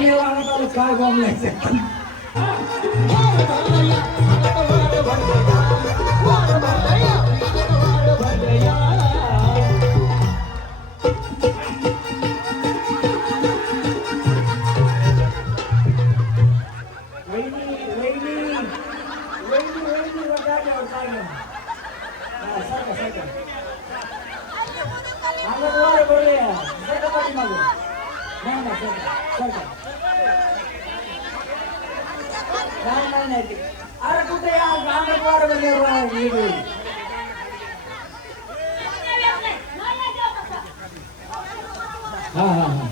बोलायचं वहिनी वहिनी वहिनी वहिनी वर जागेवर नाही नाही अरे कुठे या हा हा हा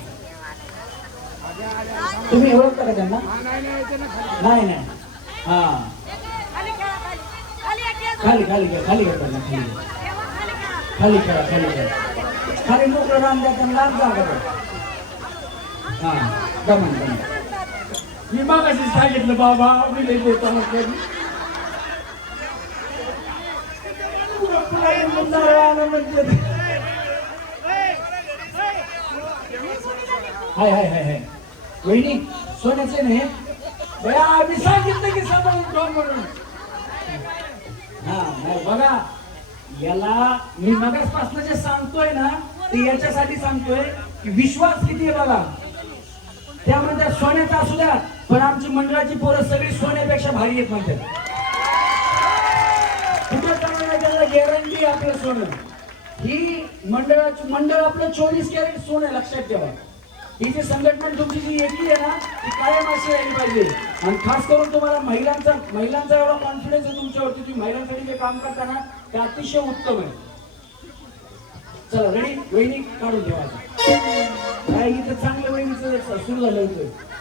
तुम्ही ओळखता का त्यांना नाही नाही हा खाली खाली घ्या खाली घ्या त्यांना खाली खाली खेळा खाली खेळा खाली मोकळं राम द्या त्यांना लांब जागा हा गमन गमन. मी मागाशी सांगितलं बाबा मी लई देतो म्हटलं आलं म्हणजे. हाय हाय हाय हाय. वहिनी सोन्याचे नाही बया आम्ही सांगितलं की सांभाळून ठेव म्हणून. हा बघा याला मी मगासपासून जे सांगतोय ना ते याच्यासाठी सांगतोय की विश्वास किती आहे बघा. त्यामुळे त्या सोन्याचा असू द्या पण आमची मंडळाची पोरं सगळी सोन्यापेक्षा भारी आहेत म्हणतात कुठं चांगलं त्याला गॅरंटी आपलं सोनं? ही मंडळाची मंडळ आपलं चोवीस कॅरेट सोनं लक्षात ठेवा. ही जी संघटना तुमची जी येते आहे ना ती कायम अशी राहिली पाहिजे. आणि खास करून तुम्हाला महिलांचा महिलांचा एवढा कॉन्फिडन्स आहे तुमच्यावरती तुम्ही महिलांसाठी जे काम करता ना ते अतिशय उत्तम आहे. चला रेडी वहिनी काढून ठेवा काय इथं चांगलं वहिनीचं सुरू झालं